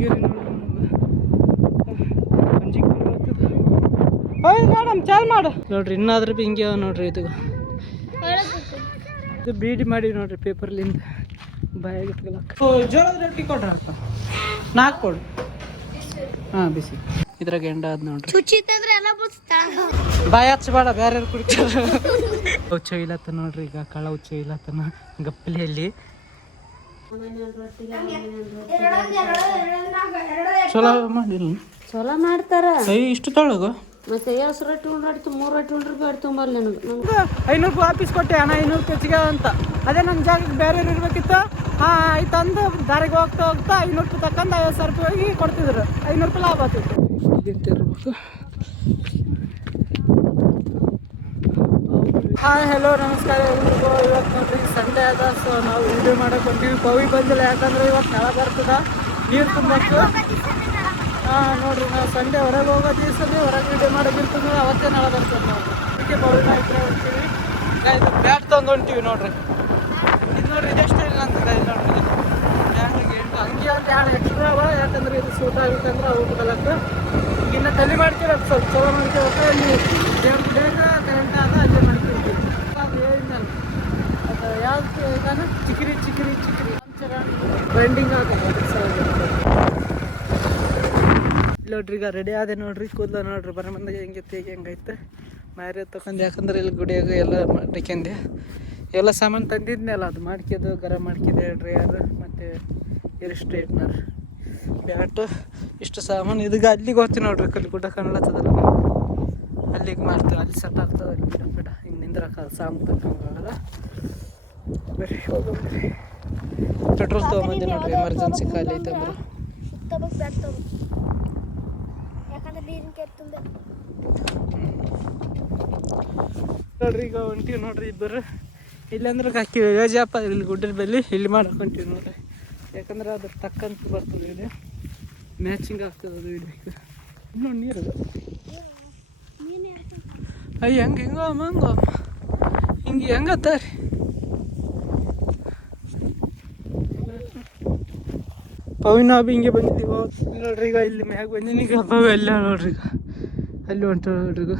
ಗಿರಿ madam ಚಾಲ್ ಮಾಡು ನೋಡ್ರಿ. ಇನ್ನಾದ್ರೂ ಭೀ ಹಿಂಗೆ ನೋಡ್ರಿ. ಇದು ಬೀಡಿ ಮಾಡಿ ನೋಡ್ರಿ ಪೇಪರ್ಲಿಂದ ಬಾಯಾಗಿ ಇಟ್ಕೊಳಕ್ಕೆ. ಜೋಳದ ರೊಟ್ಟಿ ಕೊಡ್ರಿ ಅಪ್ಪ 4 ಕೊಡು. ಹಾಂ ಬಿಸಿ. ಇದ್ರಾಗ ಎಂಡ ಅದ್ ನೋಡ್ರಿ. ಬಾಯಿ ಹಚ್ಚಬೇಡ, ಬೇರೆ ಕುಡಿತಾರ. ಹುಚ್ಚ ಇಲ್ಲತ್ತ ನೋಡ್ರಿ. ಈಗ ಕಳ ಹುಚ್ಚ ಇಲ್ಲತ್ತನ ಗಪ್ಪಲಿಯಲ್ಲಿ ಚಲೋ ಮಾಡಿಲ್ಲ. ಚಲೋ ಮಾಡ್ತಾರ. ಇಷ್ಟು ತೊಳಗು ಮತ್ತೆ 2 ರೊಟ್ಟಿ ಉಂಡ್ರಾಡ್ತು 3 ರೊಟ್ಟಿ ಉಂಡ್ರಿಗೆ ಅಡಿ ತುಂಬಲ್ಲ ನನಗೆ. 500 ರೂಪಾಯಿ ವಾಪಸ್ ಕೊಟ್ಟೆ ಅಣ್ಣ, 500 ರೂಪಾಯಿ ಹೆಚ್ಚಿಗೆ ಅಂತ. ಅದೇ ನನ್ನ ಜಾಗಕ್ಕೆ ಬೇರೆ ಇರ್ಬೇಕಿತ್ತು. ಆಯ್ತು ಅಂದು ದಾರಿಗೆ ಹೋಗ್ತಾ 500 ರೂಪಾಯಿ ತಕ್ಕಂದು 50,000 ರೂಪಾಯಿ ಕೊಡ್ತಿದ್ರು. 500 ರೂಪಾಯಿ ಲಾಭ ಆಗ್ತಿತ್ತು. ಇರ್ಬೇಕು. ಹಾಯ್ ಹಲೋ ನಮಸ್ಕಾರ ಎಲ್ರಿಗೂ. ಇವತ್ತು ನೋಡ್ರಿ ಸಂಡೇ ಅದ. ಸೊ ನಾವು ವಿಡಿಯೋ ಮಾಡಕ್ಕೆ ಹೊಂಟೀವಿ. ಪವಿ ಬಂದಿಲ್ಲ, ಯಾಕಂದ್ರೆ ಇವತ್ತು ಮಳೆ ಬರ್ತದ, ನೀರು ತುಂಬಕ್ಕೆ. ನೋಡ್ರಿ ನಾವು ಸಂಡೇ ಹೊರಗೆ ಹೋಗೋ ದಿವಸದಲ್ಲಿ ಹೊರಗೆ ವಿಡಿಯೋ ಮಾಡೋದಿರ್ತಂದ್ರೆ ಅವತ್ತೇ ನಾಳೆ ಬರ್ತದೆ ನೋಡ್ರಿ. ಅದಕ್ಕೆ ಪವಿನ ಇಬ್ಬರೇ ಹೊಂಟೀವಿ. ಇದು ಬ್ಯಾಟ್ ತೊಗೊಂಡು ಹೊಂಟೀವಿ ನೋಡ್ರಿ. ಇದು ನೋಡ್ರಿ ಇದೆಷ್ಟು ಇಲ್ಲ ಅಂತ ಇಲ್ಲಿ ನೋಡ್ರಿ. ಬ್ಯಾಟಿಗೆ 8 ಅಂಗಿ ಅಂತ 2 ಎಕ್ಸ್ಟ್ರಾ ಅವ. ಯಾಕಂದ್ರೆ ಇದು ಸೂಟ್ ಆಗುತ್ತೆ ಅಂದ್ರೆ ಔಟ್ ಕಲಕ್ಕೆ ಇನ್ನು ತಲೆ ಮಾಡ್ತೀರ ಸ್ವಲ್ಪ ಚಲೋ ಮಾಡ್ತೀವಪ್ಪ. ಇಲ್ಲಿ ಬೇಗ ಕರೆಂಟ್ ಆದ ಅಲ್ಲೇ ಮಾಡ್ತಿರ್ತೀವಿ. ಅದು ಹೇಳಿದ್ನಲ್ಲ, ಅದು ಯಾವ್ದು ಇದಾನ ಚಿಕ್ರಿ ಬ್ರ್ಯಾಂಡಿಂಗ್ ಆಗಲ್ಲ. ನೋಡ್ರಿ ಈಗ ರೆಡಿ ಆದೆ ನೋಡ್ರಿ. ಕೂದಲ ನೋಡ್ರಿ ಬರ ಮಂದಿಗೆ ಹೆಂಗೈತೆ ಮಾರಿ ತಗೊಂಡು. ಯಾಕಂದ್ರೆ ಇಲ್ಲಿ ಗುಡಿಯಾಗ ಎಲ್ಲ ಮಾಡ್ಕೊಂಡೆ ಎಲ್ಲ ಸಾಮಾನು ತಂದಿದ್ನಲ್ಲ, ಅದು ಮಾಡ್ಕೋದು ಗರಂ ಮಾಡ್ಕಿದೆ. ಡ್ರೈಯರ್ ಮತ್ತು ಏರ್ ಸ್ಟ್ರೈಟ್ನರ್, ಬ್ಯಾಟು, ಇಷ್ಟು ಸಾಮಾನು. ಇದೀಗ ಅಲ್ಲಿಗೆ ಹೋಗ್ತೀವಿ ನೋಡ್ರಿ. ಕಲ್ಲಿ ಗುಡ್ಡ ಕಾಣಲತ್ತದಲ್ಲ, ಅಲ್ಲಿಗೆ ಮಾಡ್ತೀವಿ. ಅಲ್ಲಿ ಸೆಟ್ ಆಗ್ತದೆ. ಅಲ್ಲಿ ಬಿಡ ಹಿಂಗೆ ನಿಂದ್ರಕ್ಕಾಗ ಸಾಮು ತಗೊಂಡಾಗಲ್ಲ. ಬರ್ರಿ ಹೋಗ್ರಿ. ಪೆಟ್ರೋಲ್ ತೊಗೊಂಬಂದೆ ನೋಡ್ರಿ. ಎಮರ್ಜೆನ್ಸಿ ಖಾಲಿ ಐತೆ ಅಂದ್ರೆ ನೋಡ್ರಿ. ಈಗ ಹೊಂಟೀವಿ ನೋಡ್ರಿ ಇಬ್ಬರು. ಇಲ್ಲಾಂದ್ರೆ ಹಾಕಿವಿ ಯೋಜಪ್ಪ ಇಲ್ಲಿ ಗುಡ್ಡದ ಬೆಲ್ಲಿ ಇಲ್ಲಿ ಮಾಡಕ್ಕೆ ಹೊಂಟೀವಿ ನೋಡ್ರಿ. ಯಾಕಂದ್ರೆ ಅದ್ರ ತಕ್ಕಂತ ಬರ್ತದೆ ವಿಡಿಯೋ, ಮ್ಯಾಚಿಂಗ್ ಆಗ್ತದೆ ಅದು ವಿಡಿಯೋ. ಇನ್ನೂ ನೀರು ಅಯ್ಯ ಹೆಂಗೋ ಮಂಗೋ ಹಿಂಗೆ ಹೆಂಗತ್ತಾರೆ. ಪವಿನ ಹಬ್ಬ ಹಿಂಗೆ ಬಂದಿದ್ದೀವಿ ನೋಡ್ರಿ. ಈಗ ಇಲ್ಲಿ ಮ್ಯಾಗ ಬಂದೀನಿ. ಈಗ ಹಬ್ಬ ಎಲ್ಲ ನೋಡ್ರಿ. ಈಗ ಅಲ್ಲಿ ಹೊಂಟ ನೋಡ್ರಿ. ಈಗ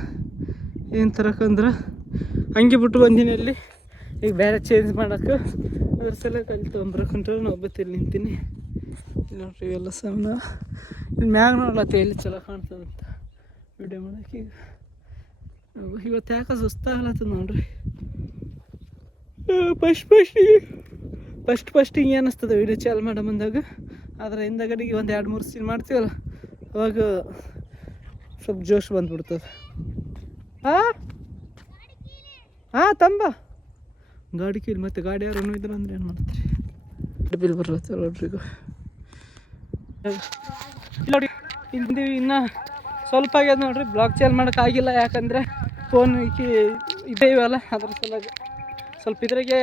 ಏನು ತರಕಂದ್ರೆ ಹಂಗೆ ಬಿಟ್ಟು ಬಂದೀನಿ ಅಲ್ಲಿ. ಈಗ ಬೇರೆ ಚೇಂಜ್ ಮಾಡೋಕ್ಕೆ ಅದ್ರ ಸಲಕ್ಕೆ ಅಲ್ಲಿ ತೊಗೊಂಬರಕ್ಕೆ ಹೊಂಟ್ರೆ ನಾವು ಬತ್ತಿಲ್ಲಿ ನಿಂತೀನಿ. ಇಲ್ಲಿ ನೋಡ್ರಿ ಇವೆಲ್ಲ ಸಾಮಾನು ಇಲ್ಲಿ ಮ್ಯಾಗ ನೋಡ್ಲತ್ತ ಎಲ್ಲಿ ಚಲೋ ಕಾಣ್ತದಂತ ವಿಡಿಯೋ ಮಾಡೋಕೆ. ಈಗ ಇವತ್ತು ಯಾಕೆ ಸುಸ್ತಾಗ್ಲತ್ತದ ನೋಡ್ರಿ. ಫಸ್ಟ್ ಹಿಂಗೆ ಅನ್ನಿಸ್ತದೆ ವಿಡಿಯೋ ಚಾಲು ಮಾಡೋ ಬಂದಾಗ. ಆದರೆ ಹಿಂದಗಡೆಗೆ ಒಂದು 2-3 ಸೀನ್ ಮಾಡ್ತೀವಲ್ಲ, ಅವಾಗ ಸ್ವಲ್ಪ ಜೋಶ್ ಬಂದ್ಬಿಡ್ತದೆ. ಹಾಂ ತಂಬ ಗಾಡಿ ಕೀಲಿ. ಮತ್ತು ಗಾಡಿ ಯಾರು ಇದ್ರು ಅಂದ್ರೆ ಏನು ಮಾಡ್ತೀರಿ? ಬಿಲ್ ಬರುತ್ತೆ ನೋಡ್ರಿ. ಈಗ ನೋಡಿ ಹಿಂದೀವಿ. ಇನ್ನು ಸ್ವಲ್ಪ ಆಗ್ಯದ ನೋಡ್ರಿ. ಬ್ಲಾಗ್ ಚಾಲ್ ಮಾಡೋಕ್ಕಾಗಿಲ್ಲ, ಯಾಕಂದರೆ ಫೋನ್ ಇದೇ ಇವಲ್ಲ. ಅದ್ರ ಸಲುವಾಗಿ ಸ್ವಲ್ಪ ಇದ್ರಾಗೆ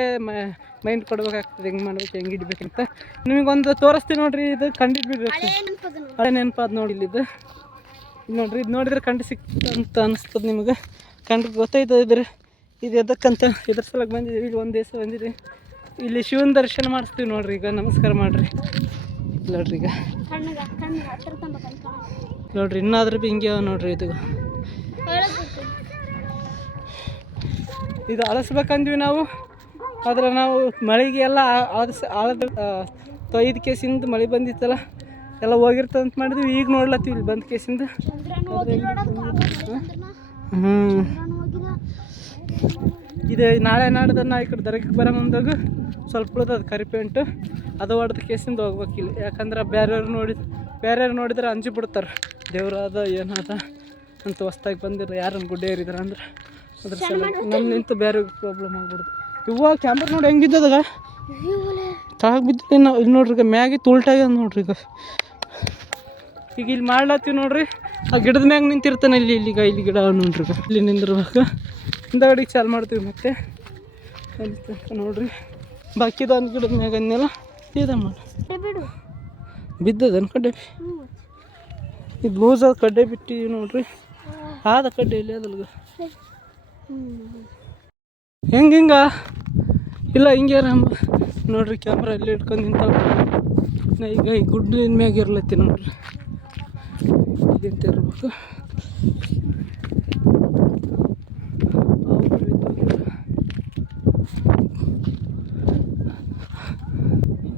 ಮೈಂಡ್ ಕೊಡ್ಬೇಕಾಗ್ತದೆ, ಹೆಂಗೆ ಮಾಡ್ಬೇಕು, ಹೆಂಗೆ ಇಡ್ಬೇಕಂತ. ನಿಮಗೊಂದು ತೋರಿಸ್ತೀವಿ ನೋಡ್ರಿ. ಇದು ಕಂಡಿಡ್ಬಿಡ್ಬೇಕು, ಹಳೆ ನೆನಪಾದ ನೋಡಿ. ಇದು ನೋಡ್ರಿ. ಇದು ನೋಡಿದ್ರೆ ಕಂಡು ಸಿಕ್ತಂತ ಅನಿಸ್ತದೆ ನಿಮಗೆ. ಕಂಡು ಗೊತ್ತಾಯ್ತದೆ ಇದು ಎದಕ್ಕಂತ. ಇದ್ರ ಸಲಕ್ಕೆ ಬಂದಿದ್ದೀವಿ. ಇಲ್ಲಿ ಒಂದು ದಿವಸ ಬಂದಿದ್ದೀವಿ. ಇಲ್ಲಿ ಶಿವನ ದರ್ಶನ ಮಾಡಿಸ್ತೀವಿ ನೋಡ್ರಿ. ಈಗ ನಮಸ್ಕಾರ ಮಾಡಿರಿ ನೋಡ್ರಿ. ಈಗ ನೋಡ್ರಿ ಇನ್ನಾದ್ರೂ ಭೀ ಹಿಂಗೆ ನೋಡ್ರಿ. ಇದು ಅಳಿಸ್ಬೇಕಂದ್ವಿ ನಾವು. ಆದರೆ ನಾವು ಮಳೆಗೆ ಎಲ್ಲ ತೊಯ್ದು ಕೇಸಿಂದ ಮಳೆ ಬಂದಿತ್ತಲ್ಲ, ಎಲ್ಲ ಹೋಗಿರ್ತದೆ ಅಂತ ಮಾಡಿದ್ವಿ. ಈಗ ನೋಡ್ಲತ್ತೀವಿ ಇಲ್ಲಿ ಬಂದ ಕೇಸಿಂದ. ಇದು ನಾಳೆ ನಾಡ್ದನ್ನ ಈ ಕಡೆ ದರಕ್ಕೆ ಬರೋ ಮುಂದಾಗ ಸ್ವಲ್ಪ ಉಳ್ದದ ಕರಿಪೇಂಟು, ಅದು ಹೊಡೆದ ಕೇಸಿಂದ ಹೋಗ್ಬೇಕು ಇಲ್ಲಿ. ಯಾಕಂದ್ರೆ ಬೇರೆಯವ್ರು ನೋಡಿದ್ರೆ ಅಂಜಿ ಬಿಡ್ತಾರೆ. ದೇವ್ರಾದ ಏನಾದ ಅಂತ ಹೊಸ್ದಾಗಿ ಬಂದಿರ ಯಾರನ್ನು ಗುಡ್ಡೆ ಏರಿದಾರೆ ಅಂದ್ರೆ ಅದ್ರ ಸಲ ನಮ್ಮ ನಿಂತು ಬೇರೆ ಪ್ರಾಬ್ಲಮ್ ಆಗ್ಬಿಡ್ದು. ಇವಾಗ ಕ್ಯಾಮ್ರಾ ನೋಡಿ ಹೆಂಗೆ ಬಿದ್ದದಾಗ ತಳಗೆ ಬಿದ್ದ. ನಾವು ಇಲ್ಲಿ ನೋಡ್ರಿ. ಈಗ ಮ್ಯಾಗಿ ತುಲ್ಟಾಗ್ಯದ ನೋಡ್ರಿ. ಈಗ ಇಲ್ಲಿ ಮಾಡ್ಲತ್ತೀವಿ ನೋಡ್ರಿ. ಆ ಗಿಡದ ಮ್ಯಾಗ ನಿಂತಿರ್ತಾನೆ ಇಲ್ಲಿ ಗಿಡ ನೋಡ್ರಿ. ಇಲ್ಲಿ ನಿಂದಿರ್ಬೇಕು. ಹಿಂದಗಡೆಗೆ ಚಾಲು ಮಾಡ್ತೀವಿ ಮತ್ತೆ ಅಲ್ಲಿ ನೋಡ್ರಿ. ಬಾಕಿದ ಒಂದು ಗಿಡದ ಮ್ಯಾಗ ಅನ್ನೆಲ್ಲ ಇದೆ ಮಾಡಿ ಬಿದ್ದದನ್ ಕಡ್ಡೆ. ಇದು ಲೂಸ್ ಅದು ಕಡ್ಡೆ ಬಿಟ್ಟಿವಿ ನೋಡ್ರಿ. ಆದ ಕಡ್ಡೆ ಇಲ್ಲಿ ಅದಲ್ಗ ಹಿಂಗ ಇಲ್ಲ ಹಿಂಗೆ ನೋಡ್ರಿ. ಕ್ಯಾಮ್ರಾ ಇಲ್ಲಿ ಇಟ್ಕೊಂಡು ನಿಂತ ನಾ ಈಗ ಈ ಗುಡ್ಡಿನ ಮ್ಯಾಗ ಇರ್ಲತ್ತಿ ನೋಡ್ರಿ, ಇಲ್ಲಿಂತ ಇರ್ಬೇಕು.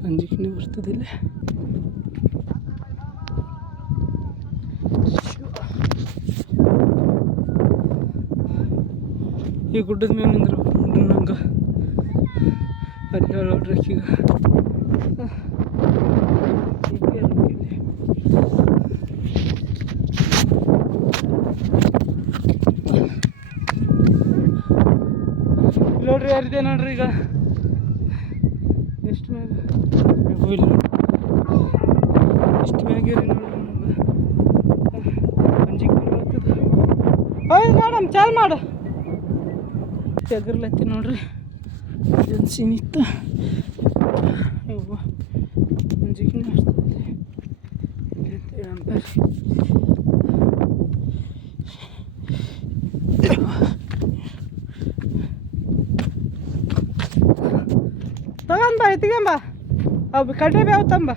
ಅಂಜಿಕೆನೇ ಬರ್ತದಿಲ್ಲ. ಈ ಗುಡ್ಡದ ಮೇಲೆ ನಿಂದಿರ್ಬೇಕು ನೋಡ್ರಿ ನಂಗೆ. ಅಲ್ಲಿ ನೋಡ್ರಿ ಈಗ ನೋಡ್ರಿ ಯಾರಿದೆ ನೋಡ್ರಿ ಈಗ ಎಷ್ಟು ಮ್ಯಾಗ ಇಲ್ಲಿ ಎಷ್ಟು ಮ್ಯಾಗೇರಿ ನೋಡ್ರಿ ನಂಗೆ ಅಂಜಿಕೆ ಬರ್ಲತ್ತದ. ಓಯ್ ಮೇಡಮ್ ಚಾಲ್ ಮಾಡು ತೆಗರ್ಲತ್ತಿ ನೋಡ್ರಿ ಏಜೆನ್ಸಿ ನಿಂತು ಅಂಜಿಕೆ ಆಗ್ತದೆ. ತಗೊಂಬ ಎತ್ಕೊಂಬ ಅವು ಕಡ್ಡೆ ಬೇವು ತಂಬ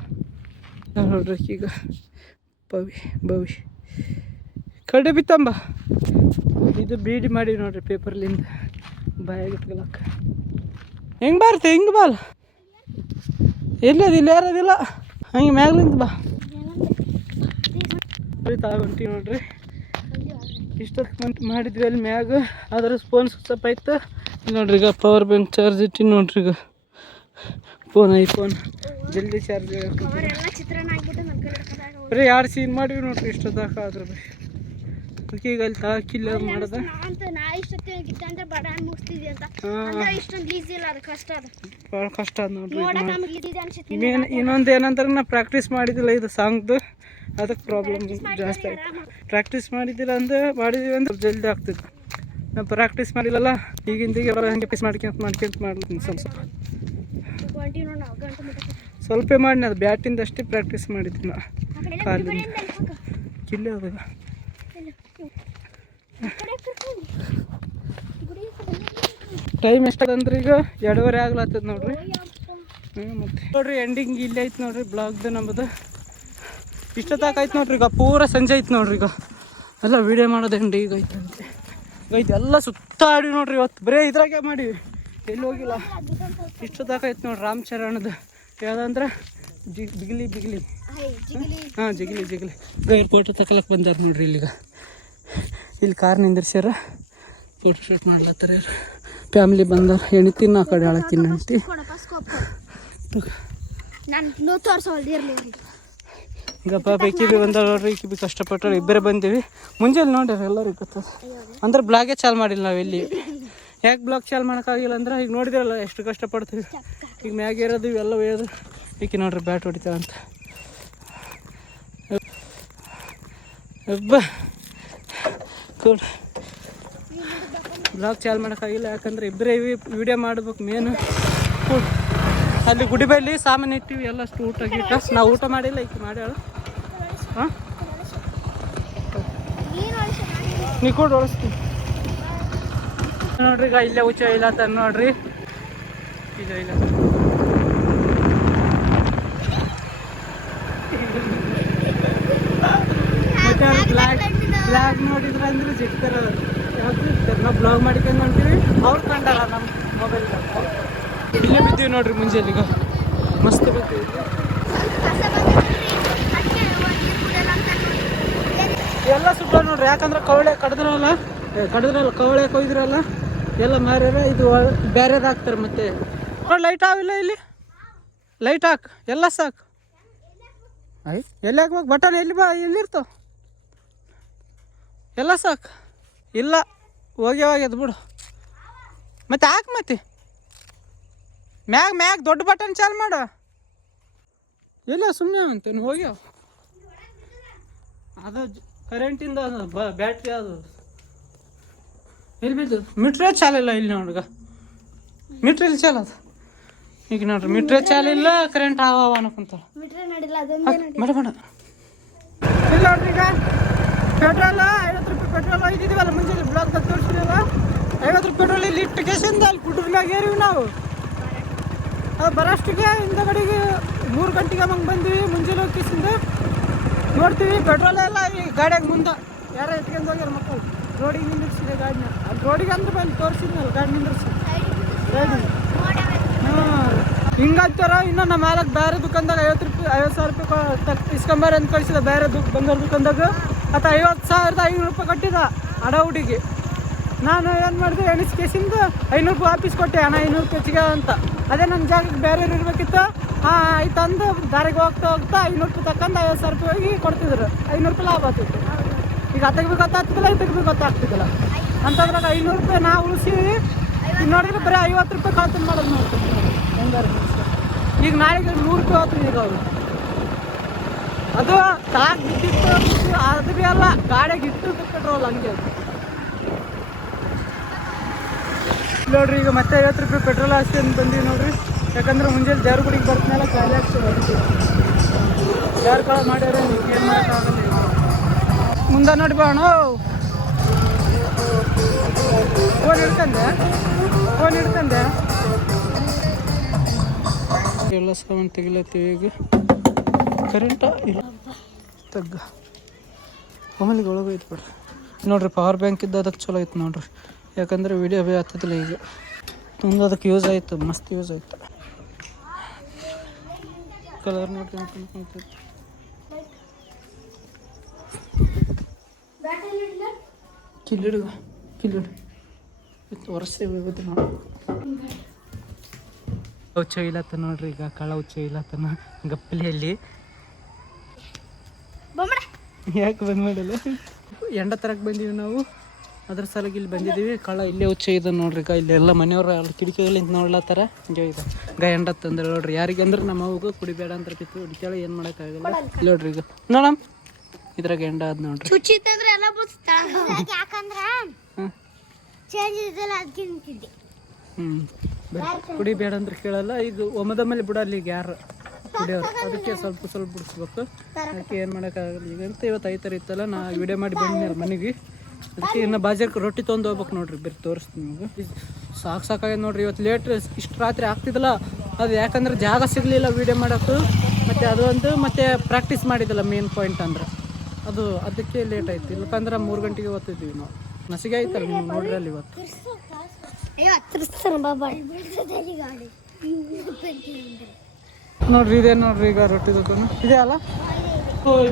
ನೋಡ್ರಿ ಈಗ ಬವಿ ಕಡ್ಡೆ ಬಿತ್ತಂಬ. ಇದು ಬೀಡಿ ಮಾಡಿ ನೋಡ್ರಿ ಪೇಪರ್ಲಿಂದ ಬಾಯಾಗ ಇಟ್ಕೊಳಕ್ಕ. ಹೆಂಗೆ ಬಾರ್ತೆ ಹಿಂಗೆ ಬಾಲ್ ಎಲ್ಲದಿಲ್ಲ ಯಾರದಿಲ್ಲ ಹಂಗೆ ಮ್ಯಾಗ್ಲಿಂದ ಬಾ ತಗೊಂಟಿ ನೋಡ್ರಿ. ಇಷ್ಟೊತ್ತು ಮಾಡಿದ್ವಿ ಅಲ್ಲಿ ಮ್ಯಾಗ, ಅದ್ರ ಫೋನ್ ಸ್ವಿಚ್ ಆಯ್ತು ನೋಡ್ರಿ. ಈಗ ಪವರ್ ಬ್ಯಾಂಕ್ ಚಾರ್ಜ್ ಇಟ್ಟು ನೋಡ್ರಿ. ಈಗ ಐಫೋನ್ ಜಲ್ದಿ ಚಾರ್ಜ್ ಬರೀ 2 ಸೀನ್ ಮಾಡಿವಿ ನೋಡ್ರಿ ಇಷ್ಟೊತ್ತಾಕ. ಅದ್ರ ಈಗ ಅಲ್ಲಿ ತಾಕಿಲ್ಲ ಮಾಡ್ದ ಭಾಳ ಕಷ್ಟ ಅದ ನೋಡ್ರಿ. ಇನ್ನೊಂದು ಏನಂದ್ರೆ ನಾ ಪ್ರಾಕ್ಟೀಸ್ ಮಾಡಿದ್ದಿಲ್ಲ ಇದು ಸಾಂಗ್ದು, ಅದಕ್ಕೆ ಪ್ರಾಬ್ಲಮ್ ಜಾಸ್ತಿ ಆಯ್ತು. ಪ್ರಾಕ್ಟೀಸ್ ಮಾಡಿದ್ದಿಲ್ಲ ಅಂದ್ರೆ ಮಾಡಿದೀವಿ ಅಂದ್ರೆ ಜಲ್ದಿ ಆಗ್ತದೆ. ನಾವು ಪ್ರಾಕ್ಟೀಸ್ ಮಾಡಿಲ್ಲಲ್ಲ ಈಗಿಂದೀಗ ಹಂಗೆ ಪೀಸ್ ಮಾಡ್ಕೊಂತ ಮಾಡ್ತೀನಿ. ಸ್ವಲ್ಪ ಮಾಡಿ ಅದು ಬ್ಯಾಟಿಂದ ಅಷ್ಟೇ ಪ್ರಾಕ್ಟೀಸ್ ಮಾಡಿದ್ವಿ ನಾ ಕಾಲಿಂದ ಕಿಲ್ಲೆ ಅದಾಗ. ಟೈಮ್ ಎಷ್ಟದಂದ್ರೆ ಈಗ 2:30 ಆಗ್ಲತ್ತದ ನೋಡ್ರಿ. ಮತ್ತೆ ನೋಡ್ರಿ ಎಂಡಿಂಗ್ ಇಲ್ಲೇ ಐತೆ ನೋಡ್ರಿ ಬ್ಲಾಗ್ದು ನಮ್ಮದು. ಇಷ್ಟೊತ್ತಾಕೈತೆ ನೋಡ್ರಿ. ಈಗ ಪೂರ ಸಂಜೆ ಐತೆ ನೋಡ್ರಿ. ಈಗ ಎಲ್ಲ ವೀಡಿಯೋ ಮಾಡೋದು ಎಂಡಿಂಗ್ ಐತಂತೆ. ಈಗ ಎಲ್ಲ ಸುತ್ತಾಡಿ ನೋಡ್ರಿ. ಇವತ್ತು ಬರೀ ಇದ್ರಾಗೆ ಮಾಡಿವಿ, ಎಲ್ಲಿ ಹೋಗಿಲ್ಲ. ಇಷ್ಟೊತ್ತಾಕೈತೆ ನೋಡ್ರಿ ರಾಮಚರಣದ ಯಾವುದಂದ್ರೆ ಬಿಗಿಲಿ ಹಾಂ ಜಿಗಿಲಿ ಫೋಟೋ ತಗೊಳಕ್ಕೆ ಬಂದಾರ ನೋಡ್ರಿ. ಇಲ್ಲಿಗ ಇಲ್ಲಿ ಕಾರ್ ನಿಂದಿರ್ಸ್ಯಾರ, ಫೋಟೋ ಶೂಟ್ ಮಾಡ್ಲತ್ತಾರ. ಫ್ಯಾಮಿಲಿ ಬಂದಾರ. ಹೆಣ್ತಿನ ಆ ಕಡೆ ಆಳತ್ತೀನಿ ಹೆಣ್ತಿ. ಈಗ ಪಾಪ ಈಕಿ ಬಿ ಬಂದಾಳ ನೋಡ್ರಿ. ಈಕಿ ಬಿ ಕಷ್ಟಪಟ್ಟರು. ಇಬ್ಬರೇ ಬಂದೀವಿ. ಮುಂಜಾನೆ ನೋಡ್ರಿ ಎಲ್ಲರಿಗೆ ಗೊತ್ತದ ಅಂದ್ರೆ ಬ್ಲಾಗೇ ಚಾಲು ಮಾಡಿಲ್ಲ ನಾವು ಎಲ್ಲಿ. ಯಾಕೆ ಬ್ಲಾಗ್ ಚಾಲು ಮಾಡೋಕ್ಕಾಗಿಲ್ಲ ಅಂದ್ರೆ ಈಗ ನೋಡಿದ್ರಲ್ಲ ಎಷ್ಟು ಕಷ್ಟಪಡ್ತೀವಿ. ಈಗ ಮ್ಯಾಗೆ ಇರೋದು ಇವೆಲ್ಲ ಒಯ್ಯೋದು. ಈಕಿ ನೋಡ್ರಿ ಬ್ಯಾಟ್ ಹೊಡಿತಾರಂತ. ಕೂಡ ಬ್ಲಾಗ್ ಚಾಲು ಮಾಡೋಕ್ಕಾಗಿಲ್ಲ ಯಾಕಂದ್ರೆ ಇಬ್ಬರೇ ವಿಡಿಯೋ ಮಾಡ್ಬೇಕು ಮೇನು. ಅಲ್ಲಿ ಗುಡಿಬಲ್ಲಿ ಸಾಮಾನು ಇಟ್ಟಿವಿ ಎಲ್ಲಷ್ಟು ಊಟ ಗೀಟ. ನಾವು ಊಟ ಮಾಡಿಲ್ಲ, ಈಕಿ ಮಾಡ್ಯಾಳ. ಹಾಂ ನೀ ಕೂಡ ಒಳಿಸ್ತೀನಿ ನೋಡ್ರಿ. ಈಗ ಇಲ್ಲೇ ಹುಚ್ಚ ಇಲ್ಲ ತನ್ನ ನೋಡ್ರಿ. ಇಲ್ಲ ಬ್ಲಾಗ್ ನೋಡಿದ್ರೆ ಅಂದ್ರೆ ಸಿಗ್ತಾರ. ನಾವು ಬ್ಲಾಗ್ ಮಾಡಿಕೊಂಡು ಹೊಂತೀವಿ, ಅವ್ರು ಕಂಡಾರ ನಮ್ಮ ಮೊಬೈಲ್. ಇಲ್ಲೇ ಬಿದ್ದೀವಿ ನೋಡ್ರಿ ಮುಂಜಾನೆ. ಈಗ ಮಸ್ತ್ ಬಿದ್ದೀವಿ. ಎಲ್ಲ ಸುತ್ತ ನೋಡ್ರಿ. ಯಾಕಂದ್ರೆ ಕವಳೆ ಕಡಿದ್ರಲ್ಲ ಕವಳೆ ಕೊಯ್ದ್ರಲ್ಲ ಎಲ್ಲ ಮಾರ್ಯಾರ. ಇದು ಬೇರೆದು ಹಾಕ್ತಾರೆ. ಮತ್ತೆ ಲೈಟ್ ಆವಿಲ್ಲ ಇಲ್ಲಿ. ಲೈಟ್ ಹಾಕು ಎಲ್ಲ ಸಾಕು. ಎಲ್ಲಿ ಹಾಕ್ಬೇಕು ಬಟನ್ ಎಲ್ಲಿರ್ತಾವ ಎಲ್ಲ ಸಾಕು. ಇಲ್ಲ ಹೋಗ್ಯಾವಾಗ್ಯದ ಬಿಡು. ಮತ್ತೆ ಹಾಕು ಮತ್ತೆ ಮ್ಯಾಗ ದೊಡ್ಡ ಬಟನ್ ಚಾಲು ಮಾಡು. ಎಲ್ಲ ಸುಮ್ಮನೆ ಅಂತೇನು ಹೋಗ್ಯಾವ. ಅದು ಕರೆಂಟಿಂದ ಬ್ಯಾಟ್ರಿ ಅದು ಎಲ್ಲಿ ಬಿದ್ದು. ಮೀಟ್ರೇ ಚಾಲಿಲ್ಲ ಇಲ್ಲಿ ನೋಡ್ಗ. ಮೀಟ್ರ್ ಇಲ್ಲಿ ಚಾಲದ ಈಗ ನೋಡ್ರಿ. ಮೀಟ್ರೇ ಚಾಲಿಲ್ಲ, ಕರೆಂಟ್ ಆವ ಅನ್ಕೊಂತ ಬೇಡ ಇಲ್ಲ ನೋಡ್ರಿ. ಈಗ ಪೆಟ್ರೋಲ್ 50 ರೂಪಾಯಿ ಪೆಟ್ರೋಲ್ ಒಯ್ದಿದ್ದೀವಲ್ಲ ಮುಂಜಾನೆ ಬ್ಲಾಕ್ದಾಗ ತೋರಿಸಿದೀವಲ್ಲ. 50 ರೂಪಾಯಿ ಪೆಟ್ರೋಲ್ ಇಲ್ಲಿ ಇಟ್ಟು ಕೇಸಿಂದ ಅಲ್ಲಿ ಗುಡ್ಡದ ಮ್ಯಾಗ ಏರಿವಿ ನಾವು. ಅದು ಬರೋಷ್ಟಿಗೆ ಹಿಂದಗಡೆಗೆ 3 ಗಂಟೆಗೆ ಹಂಗೆ ಬಂದ್ವಿ ಮುಂಜಾನೆ ಹೋಗಿಸಿಂದ ನೋಡ್ತೀವಿ ಪೆಟ್ರೋಲ್ ಎಲ್ಲ ಈ ಗಾಡಿಯಾಗ ಮುಂದೆ ಯಾರೋ ಎತ್ಕೊಂಡು ಹೋಗ್ಯಾರ ಮಕ್ಕಳು ರೋಡಿಗೆ ನಿಂದಿರ್ಸಿದೆ ಗಾಡಿನ ಅಲ್ಲಿ ರೋಡಿಗೆ ಅಂದ್ರೆ ಬಂದು ತೋರಿಸಿದ್ನಲ್ಲ ಗಾಡಿ ನಿಂದಿರ್ಸಿ ಗಾಡಿ ಹಾಂ ಹಿಂಗಾಗ್ತಾರ ಇನ್ನು ನಮ್ಮ ಮಾಲಕ್ಕೆ ಬೇರೆ ದುಕಾನ್ದಾಗ 50,000 ರೂಪಾಯಿ ಇಸ್ಕೊಂಬಾರ ಅಂತ ಕಳಿಸಿದ ಬೇರೆ ಬಂಗಾರ ದುಕಾನ್ದಾಗ ಆತ 50,500 ರೂಪಾಯಿ ಕೊಟ್ಟಿದ್ದ ಅಡ ಹುಡುಗಿ ನಾನು ಏನು ಮಾಡಿದೆ ಎಣಿಸ್ಕೇಸಿಂದ 500 ರೂಪಾಯಿ ವಾಪಸ್ ಕೊಟ್ಟೆ ಅಣ್ಣ 500 ರೂಪಾಯಿ ಹೆಚ್ಚಿಗೆ ಅಂತ ಅದೇ ನನ್ನ ಜಾಗಕ್ಕೆ ಬೇರೆ ಇರಬೇಕಿತ್ತು ಹಾಂ ಆಯ್ತು ಅಂದು ದಾರಿಗೆ ಹೋಗ್ತಾ 500 ರೂಪಾಯಿ ತಕ್ಕಂಡು 50,000 ರೂಪಾಯಿ ಕೊಡ್ತಿದ್ರು 500 ರೂಪಾಯಿ ಲಾಭ ಆಗ್ತಿತ್ತು ಈಗ ತೆಗಿಬೇಕು ಗೊತ್ತಾಗ್ತಿಲ್ಲ ಇದು ತೆಗಿಬೇಕು ಗೊತ್ತಾಗ್ತಿದ್ದಿಲ್ಲ ಅಂತಂದ್ರಾಗ 500 ರೂಪಾಯಿ ನಾವು ಉಳಿಸಿ ನೋಡಿದ್ರೆ ಬರೀ 50 ರೂಪಾಯಿ ಖಾತೆ ಮಾಡೋದು ನೋಡ್ತೀವಿ ಹೆಂಗಾರು ಈಗ ನಾಳೆಗೆ 100 ರೂಪಾಯಿ ಹೋಗ್ತೀವಿ ಈಗ ಅವರು ಅದು ತಾಕ್ ಬಿಟ್ಟಿತ್ತು ಅದು ಭೀ ಅಲ್ಲ ಗಾಡಿಯಾಗ ಇಟ್ಟು ಪೆಟ್ರೋಲ್ ಹಂಗೆ ನೋಡ್ರಿ ಈಗ ಮತ್ತೆ 50 ರೂಪಾಯಿ ಪೆಟ್ರೋಲ್ ಹಾಕ್ಸಿ ಅಂತ ಬಂದೀವಿ ನೋಡ್ರಿ ಯಾಕಂದ್ರೆ ಮುಂಜಾನೆ ದೇವ್ರ ಗುಡಿಗೆ ಬರ್ತೀನಲ್ಲ ಖಾಲಿ ಆಗ್ತದೆ ಅದಕ್ಕೆ ಯಾರು ಕಾಳ ಮಾಡ್ಯಾರ ಏನು ಮಾಡೋಕ್ಕಾಗಲ್ಲ ಮುಂದೆ ನೋಡಿ ಬಾ ಅಣ್ಣ ಫೋನ್ ಹಿಡ್ಕಂದೆ ಎಲ್ಲ ಸಾಮಾನು ತೆಗಿಲತ್ತೀವಿ ಈಗ ಕರೆಂಟ ಇಲ್ಲ ತಗ್ಗ ಆಮೇಲೆ ಒಳಗೋಯ್ತು ಬಿಡ್ರಿ ನೋಡ್ರಿ ಪವರ್ ಬ್ಯಾಂಕ್ ಇದ್ದು ಅದಕ್ಕೆ ಚಲೋ ಐತೆ ನೋಡ್ರಿ ಯಾಕಂದ್ರೆ ವಿಡಿಯೋ ಭೀ ಆಗ್ತದಿಲ್ಲ ಈಗ ತುಂಬ ಅದಕ್ಕೆ ಯೂಸ್ ಆಯಿತು ಮಸ್ತ್ ಯೂಸ್ ಆಯಿತು ಕಲರ್ ನೋಡ್ರಿ ಕಿಲ್ಲಿಡು ವರ್ಷ ಹೋಗುತ್ತೆ ನೋಡಿ ಹುಚ್ಚ ಇಲ್ಲತ್ತ ನೋಡ್ರಿ ಈಗ ಕಳ್ಳ ಹುಚ್ಚ ಇಲ್ಲತ್ತನ ಗಪ್ಪಲಿಯಲ್ಲಿ ಯಾಕೆ ಬಂದ್ ಮಾಡಿಲ್ಲ ಎಂಡ ತರಕ್ಕೆ ಬಂದೀವಿ ನಾವು ಅದ್ರ ಸಲಗಿ ಇಲ್ಲಿ ಬಂದಿದ್ದೀವಿ ಕಳ್ಳ ಇಲ್ಲೇ ಹುಚ್ಚ ಇದೆ ನೋಡ್ರಿ ಈಗ ಇಲ್ಲೆಲ್ಲ ಮನೆಯವ್ರು ಅಲ್ಲಿ ಕಿಟಕಿಗಳಿಂದ ನೋಡ್ಲತ್ತಾರ ಹಿಂಗೆ ಇದೆ ಎಂಡ ತಂದ್ರೆ ನೋಡ್ರಿ ಯಾರಿಗೆ ಅಂದ್ರೆ ನಮ್ಮ ಅವ್ಗ ಕುಡಿಬೇಡ ಅಂತ ಬಿತ್ತು ಹುಡುಕ್ಯಾಳ ಏನು ಮಾಡೋಕ್ಕಾಗಲ್ಲ ನೋಡ್ರಿ ಈಗ ನೋಡಮ್ ಇದ್ರಾಗ ಎಂಡ ಅದ್ ನೋಡ್ರಿ ಕುಡಿಬೇಡ ಅಂದ್ರೆ ಕೇಳಲ್ಲ ಈಗ ಒಮ್ಮದ ಮೇಲೆ ಬಿಡಲ್ಲ ಈಗ ಯಾರು ಕುಡಿಯೋರು ಅದಕ್ಕೆ ಸ್ವಲ್ಪ ಬಿಡಿಸ್ಬೇಕು ಅದಕ್ಕೆ ಏನು ಮಾಡೋಕ್ಕಾಗಲ್ಲ ಈಗ ಅಂತ ಇವತ್ತು 5 ಥರ ಇತ್ತಲ್ಲ ನಾ ವಿಡಿಯೋ ಮಾಡಿ ಬಂದಿಲ್ಲ ಮನೆಗೆ ಅದಕ್ಕೆ ಇನ್ನು ಬಾಜಾರ್ಗೆ ರೊಟ್ಟಿ ತೊಗೊಂಡು ಹೋಗ್ಬೇಕು ನೋಡ್ರಿ ಬೇರೆ ತೋರಿಸ್ತೀನಿ ನಿಮಗೆ ಸಾಕಾಗಿದೆ ನೋಡ್ರಿ ಇವತ್ತು ಲೇಟ್ ಇಷ್ಟು ರಾತ್ರಿ ಆಗ್ತಿದ್ದಲ್ಲ ಅದು ಯಾಕಂದ್ರೆ ಜಾಗ ಸಿಗಲಿಲ್ಲ ವೀಡಿಯೋ ಮಾಡೋಕ್ಕೂ ಮತ್ತು ಅದು ಒಂದು ಮತ್ತು ಪ್ರಾಕ್ಟೀಸ್ ಮಾಡಿದ್ದಲ್ಲ ಮೇನ್ ಪಾಯಿಂಟ್ ಅಂದ್ರೆ ಅದು ಅದಕ್ಕೆ ಲೇಟ್ ಆಯ್ತು ಇಲ್ಲಕಂದ್ರೆ 3 ಗಂಟೆಗೆ ಓದ್ತಿದ್ವಿ ನಾವು ನಸಿಗೆ ಆಯ್ತಲ್ಲ ನೀವು ನೋಡ್ರಿ ಅಲ್ಲಿ ಇವತ್ತು ನೋಡ್ರಿ ಇದೇ ನೋಡ್ರಿ ಈಗ ರೊಟ್ಟಿ ದುಕಾನು ಇದೆ ಅಲ್ಲ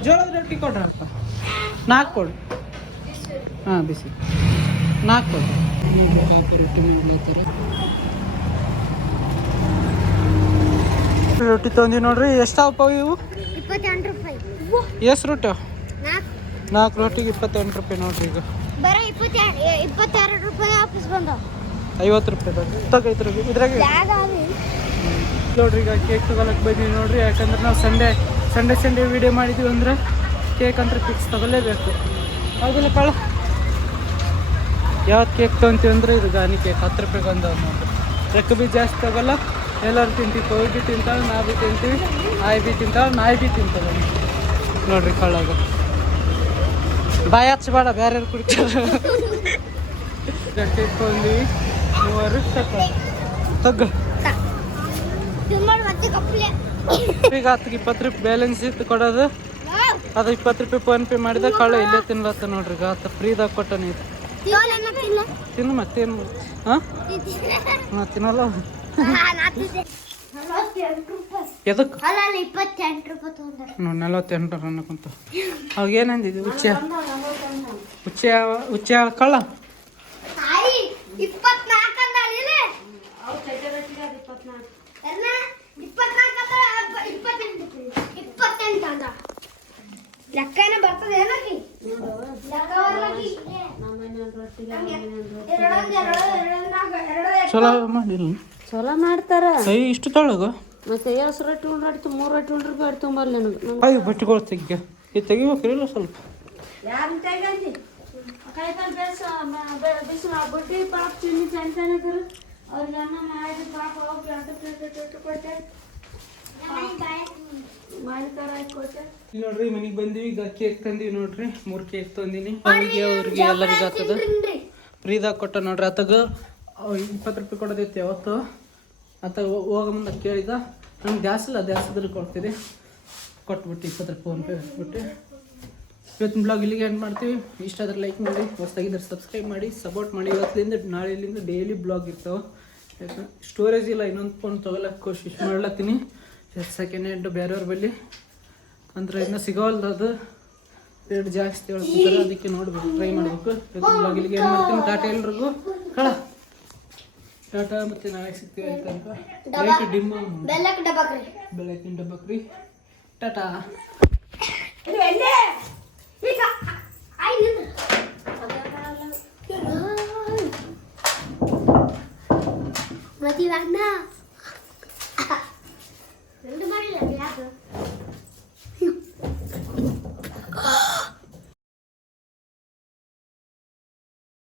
ಜೋಳದ ರೊಟ್ಟಿ ಕೊಡ್ರಿ ಅಪ್ಪ 4 ಕೊಡಿ ಹಾಂ ಬಿಸಿ 4 ಕೊಡ್ರಿ ರೊಟ್ಟಿ ಮಾಡ್ತಾರೆ ರೊಟ್ಟಿ ತೊಂದಿ ನೋಡ್ರಿ ಎಷ್ಟಾವಪ್ಪ ಇವು 28 ರೂಪಾಯಿ ಎಷ್ಟು ರೊಟ್ಟಿ 4 ರೊಟ್ಟಿಗೆ 28 ರೂಪಾಯಿ ನೋಡ್ರಿ ಈಗ ಬರೀ 22 ರೂಪಾಯಿ ವಾಪಸ್ ಬಂದವು 50 ರೂಪಾಯಿ ತಗೈತ್ರಿ ಇದ್ರಾಗ ನೋಡ್ರಿ ಈಗ ಕೇಕ್ ತಗೊಳಕ್ಕೆ ಬಂದೀವಿ ನೋಡ್ರಿ ಯಾಕಂದ್ರೆ ನಾವು ಸಂಡೇ ವೀಡಿಯೋ ಮಾಡಿದ್ದೀವಿ ಅಂದ್ರೆ ಕೇಕ್ ಅಂದ್ರೆ ಫಿಕ್ಸ್ ತಗೊಳ್ಳೇಬೇಕು ಹೌದಿಲ್ಲ ಕಳ್ಳ ಯಾವ್ದು ಕೇಕ್ ತೊಗೊಂತೀವಿ ಅಂದ್ರೆ ಇದು ಗಾನಿ ಕೇಕ್ 10 ರೂಪಾಯಿಗೆ ಒಂದು ನೋಡ್ರಿ ರೆಕ್ಕ ಬಿ ಜಾಸ್ತಿ ತಗೋಲ್ಲ ಎಲ್ಲರೂ ತಿಂತೀವಿ ಪೌರ್ ಬಿ ತಿಂತಾಳೆ ನಾ ಬಿ ತಿಂತೀವಿ ನಾಯಿ ಬಿ ತಿಂತಾಳೆ ನಾಯಿ ಬಿ ತಿಂತಾಳೆ ನೋಡ್ರಿ ಕಳ್ಳಾಗ ಬಾಯಿ ಹಚ್ಚಬೇಡ ಬೇರೆ ಕುಡಿತಾರೆ ಕೇಕ್ ತೊಗೊಂಡಿವಿ 3 ತಗ್ಗ ಈಗ 20 ರೂಪಾಯಿ ಬ್ಯಾಲೆನ್ಸ್ ಇತ್ತು ಕೊಡೋದು ಅದು 20 ರೂಪಾಯಿ ಫೋನ್ ಪೇ ಮಾಡಿದ ಕಳ್ಳ ಇಲ್ಲೇ ತಿನ್ಲತ್ತ ನೋಡ್ರಿ ಈಗ ಆತ ಫ್ರೀದಾಗ ಕೊಟ್ಟ ನೀವು ತಿನ್ನು ಮತ್ತೇನು ಹಾಂ ತಿನ್ನಲ್ಲ ಎದಕ್ಕೆ 48 ಅನ್ನಕ್ಕಂತ ಅವಾಗ ಏನಂದಿದ್ವಿ ಹುಚ್ಚ ಕಳ್ಳ ಲೆಕ್ಕನ ಬರ್ತದೆ ಚಲೋ ಮಾಡಿಲ್ಲ ಚಲೋ ಮಾಡ್ತಾರ ಇಷ್ಟು ತೊಳಗ ಮತ್ತೆ 50 ರೊಟ್ಟಿ ಉಂಡ್ರಾಡ್ತು 3 ರೊಟ್ಟಿ ಉಂಡ್ರಿ ಬೇಡ ತುಂಬಲ್ಲ ನನಗೆ ಅಯ್ಯೋ ಬಟ್ಟೆಗಳು ತೆಗ್ಯ ಇದು ತೆಗಿಬೇಕ್ರಿಲ್ಲ ಸ್ವಲ್ಪ ಯಾರು ತೆಗಂದಿ ಕಾಯ್ತಾರ ಬಿಸಿಲು ಬುಡ್ಡಿ ಪಾಪ ಚಿನ್ನಿ ಚಂತನಗರು ಅವ್ರಿಗೆ ಅನ್ನ ಮಾಡಿ ಪಾಪ ಹೋಗಿ ಅದು ಕೊಟ್ಟೆ ನೋಡ್ರಿ ಮನೆಗೆ ಬಂದಿವಿ ಈಗ ಕೇಕ್ ತಂದಿವಿ ನೋಡ್ರಿ 3 ಕೇಕ್ ತಂದಿನಿ ಅವ್ರಿಗೆ ಎಲ್ಲರಿಗೂ ಆಗ್ತದ ಫ್ರೀದಾಗ ಕೊಟ್ಟ ನೋಡ್ರಿ ಆತಗ 20 ರೂಪಾಯಿ ಕೊಡೋದೈತಿ ಯಾವತ್ತು ಆತ ಹೋಗ ಮುಂದೆ ಕೇಳಿದ ನಮ್ಗೆ ಗ್ಯಾಸ್ ಇಲ್ಲ, ಗ್ಯಾಸ್ ಇದ್ರೆ ಕೊಡ್ತೀವಿ. ಕೊಟ್ಬಿಟ್ಟು 20 ರೂಪಾಯಿ ಫೋನ್ಪೇ ಕೊಟ್ಬಿಟ್ಟು ಇವತ್ತಿನ ಬ್ಲಾಗ್ ಇಲ್ಲಿಗೆ ಎಂಡ್ ಮಾಡ್ತೀವಿ. ಇಷ್ಟ ಆದ್ರೆ ಲೈಕ್ ಮಾಡಿ, ಹೊಸದಾಗಿದ್ದರೆ ಸಬ್ಸ್ಕ್ರೈಬ್ ಮಾಡಿ, ಸಪೋರ್ಟ್ ಮಾಡಿ. ಇವತ್ತಿಂದ ನಾಳೆಯಿಂದ ಡೈಲಿ ಬ್ಲಾಗ್ ಇರ್ತಾವೆ. ಯಾಕಂದ್ರೆ ಸ್ಟೋರೇಜ್ ಇಲ್ಲ, ಇನ್ನೊಂದು ಫೋನ್ ತೊಗೊಳಕ್ಕೆ ಕೋಶಿಶ್ ಮಾಡ್ಲತ್ತೀನಿ. ಸೆಕೆಂಡ್ ಹ್ಯಾಂಡ್ ಬೇರೆಯವ್ರ ಬಳಿ ಅಂದ್ರೆ ಇನ್ನೂ ಸಿಗೋಲ್ದು, ಅದು ರೇಟ್ ಜಾಸ್ತಿ ಹೇಳ್ತಿದ್ದಾರೆ. ಅದಕ್ಕೆ ನೋಡ್ಬೇಕು, ಟ್ರೈ ಮಾಡಬೇಕು. ಇವತ್ತಿನ ಬ್ಲಾಗ್ ಇಲ್ಲಿಗೆ ಏನು ಮಾಡ್ತೀನಿ. ಟಾಟಾ ಎಲ್ರಿಗೂ ಟಾಟಾ. ಮತ್ತು ನಾಳೆ ಸಿಗ್ತೀವಿ ಅಂತ ಲೈಟ್ ಡಿಮ್ ಬೆಳಕಿನ ಡಬ್ಬಕ್ರಿ. ಟಾಟಾ. ಮದುವೆ ಅಣ್ಣ